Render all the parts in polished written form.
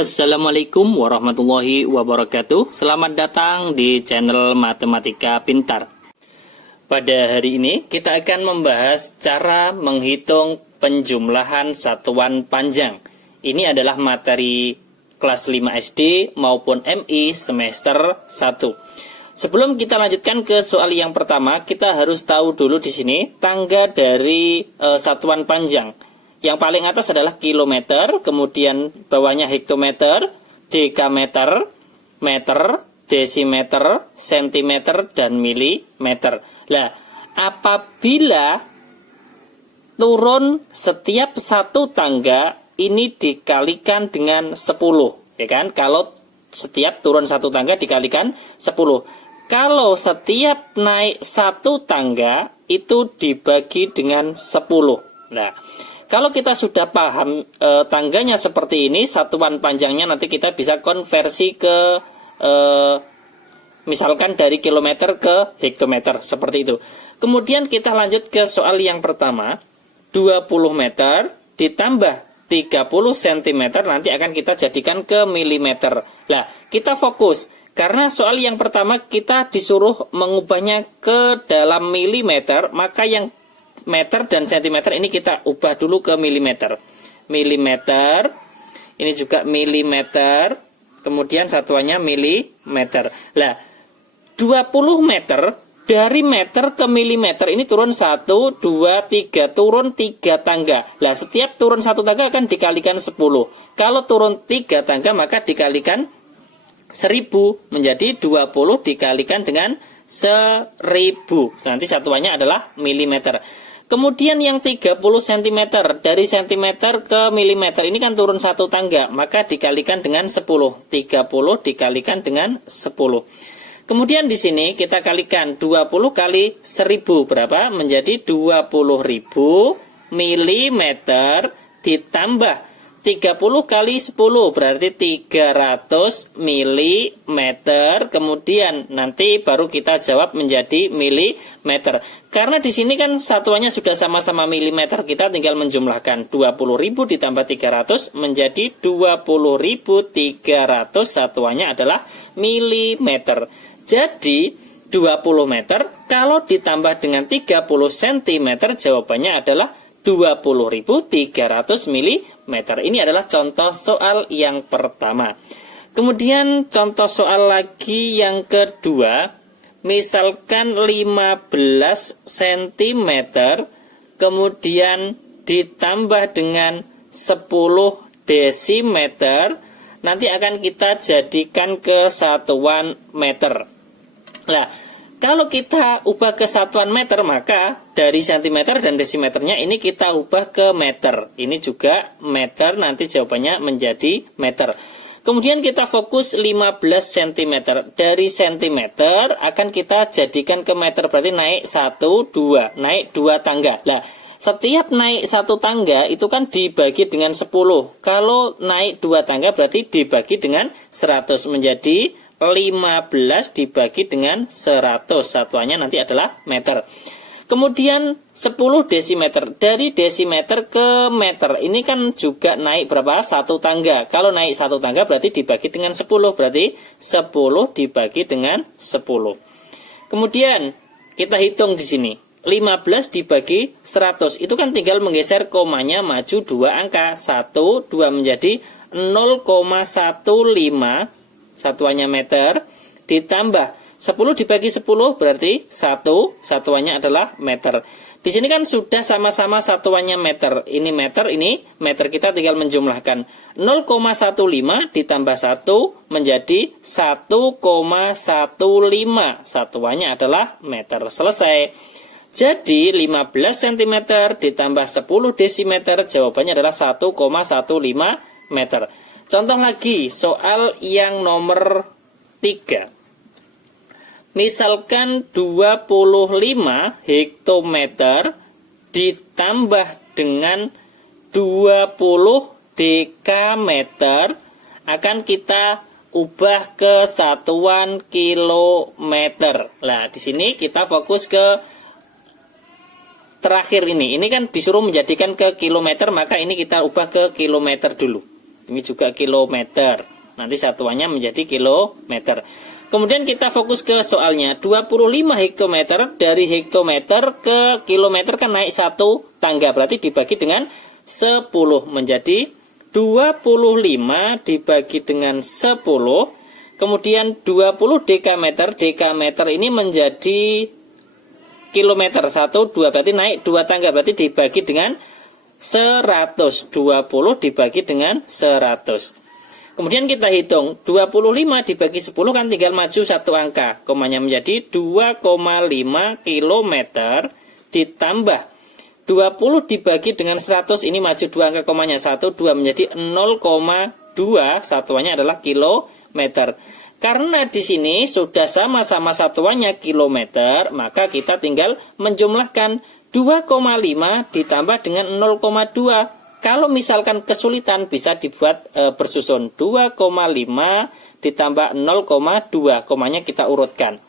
Assalamualaikum warahmatullahi wabarakatuh. Selamat datang di channel Matematika Pintar. Pada hari ini kita akan membahas cara menghitung penjumlahan satuan panjang. Ini adalah materi kelas 5 SD maupun MI semester 1. Sebelum kita lanjutkan ke soal yang pertama, kita harus tahu dulu di sini tangga dari satuan panjang. Yang paling atas adalah kilometer, kemudian bawahnya hektometer, dekameter, meter, desimeter, sentimeter, dan milimeter. Nah, apabila turun setiap satu tangga, ini dikalikan dengan 10. Ya kan? Kalau setiap turun satu tangga dikalikan 10. Kalau setiap naik satu tangga, itu dibagi dengan 10. Nah, kalau kita sudah paham tangganya seperti ini, satuan panjangnya nanti kita bisa konversi ke misalkan dari kilometer ke hektometer, seperti itu. Kemudian kita lanjut ke soal yang pertama, 20 meter ditambah 30 cm nanti akan kita jadikan ke milimeter. Nah, kita fokus, karena soal yang pertama kita disuruh mengubahnya ke dalam milimeter, maka yang meter dan sentimeter ini kita ubah dulu ke milimeter. Milimeter, ini juga milimeter, kemudian satuannya milimeter. Nah, 20 meter dari meter ke milimeter ini turun 1, 2, 3, turun 3 tangga. Nah, setiap turun 1 tangga akan dikalikan 10. Kalau turun 3 tangga maka dikalikan 1000, menjadi 20 dikalikan dengan 1000. Nanti satuannya adalah milimeter. Kemudian yang 30 cm, dari cm ke milimeter ini kan turun satu tangga, maka dikalikan dengan 10. 30 dikalikan dengan 10. Kemudian di sini kita kalikan 20 kali 1000 berapa? Menjadi 20.000 milimeter ditambah 30 kali 10 berarti 300 milimeter. Kemudian nanti baru kita jawab menjadi milimeter. Karena di sini kan satuannya sudah sama-sama milimeter, kita tinggal menjumlahkan 20.000 ditambah 300 menjadi 20.300, satuannya adalah milimeter. Jadi 20 meter kalau ditambah dengan 30 cm jawabannya adalah 20.300 mm. Ini adalah contoh soal yang pertama. Kemudian contoh soal lagi yang kedua, misalkan 15 cm kemudian ditambah dengan 10 desimeter, nanti akan kita jadikan ke satuan meter. Nah, kalau kita ubah ke satuan meter, maka dari sentimeter dan desimeternya ini kita ubah ke meter. Ini juga meter, nanti jawabannya menjadi meter. Kemudian kita fokus 15 cm. Dari sentimeter akan kita jadikan ke meter, berarti naik 1, 2. Naik 2 tangga. Nah, setiap naik 1 tangga itu kan dibagi dengan 10. Kalau naik 2 tangga berarti dibagi dengan 100, menjadi 15 dibagi dengan 100, satuannya nanti adalah meter. Kemudian 10 desimeter, dari desimeter ke meter ini kan juga naik berapa? 1 tangga. Kalau naik 1 tangga berarti dibagi dengan 10, berarti 10 dibagi dengan 10. Kemudian kita hitung di sini, 15 dibagi 100, itu kan tinggal menggeser komanya maju 2 angka, 1, 2 menjadi 0,15, satuannya meter, ditambah 10 dibagi 10 berarti 1, satuannya adalah meter. Di sini kan sudah sama-sama satuannya meter. Ini meter, ini meter, kita tinggal menjumlahkan. 0,15 ditambah 1 menjadi 1,15, satuannya adalah meter. Selesai. Jadi 15 cm ditambah 10 desimeter, jawabannya adalah 1,15 meter. Contoh lagi, soal yang nomor 3. Misalkan 25 hektometer ditambah dengan 20 dekameter akan kita ubah ke satuan kilometer. Nah, di sini kita fokus ke terakhir ini. Ini kan disuruh menjadikan ke kilometer, maka ini kita ubah ke kilometer dulu. Ini juga kilometer. Nanti satuannya menjadi kilometer. Kemudian kita fokus ke soalnya. 25 hektometer, dari hektometer ke kilometer kan naik satu tangga. Berarti dibagi dengan 10 menjadi 25 dibagi dengan 10. Kemudian 20 dekameter. Dekameter ini menjadi kilometer. 1, 2 berarti naik 2 tangga. Berarti dibagi dengan 100. 20 dibagi dengan 100. Kemudian kita hitung 25 dibagi 10 kan tinggal maju satu angka. Komanya menjadi 2,5 km ditambah 20 dibagi dengan 100. Ini maju 2 angka komanya 1, 2 menjadi 0,2. Satuannya adalah kilometer. Karena di sini sudah sama-sama satuannya kilometer, maka kita tinggal menjumlahkan 2,5 ditambah dengan 0,2. Kalau misalkan kesulitan bisa dibuat bersusun 2,5 ditambah 0,2. Komanya kita urutkan.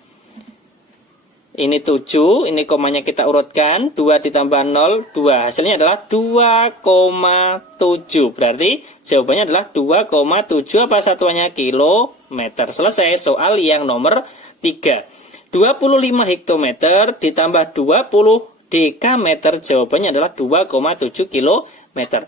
Ini 7, ini komanya kita urutkan. 2 ditambah 0, 2. Hasilnya adalah 2,7. Berarti jawabannya adalah 2,7. Apa satuannya? Kilometer. Selesai soal yang nomor 3. 25 hektometer ditambah 20 dekameter. Jawabannya adalah 2,7 kilometer.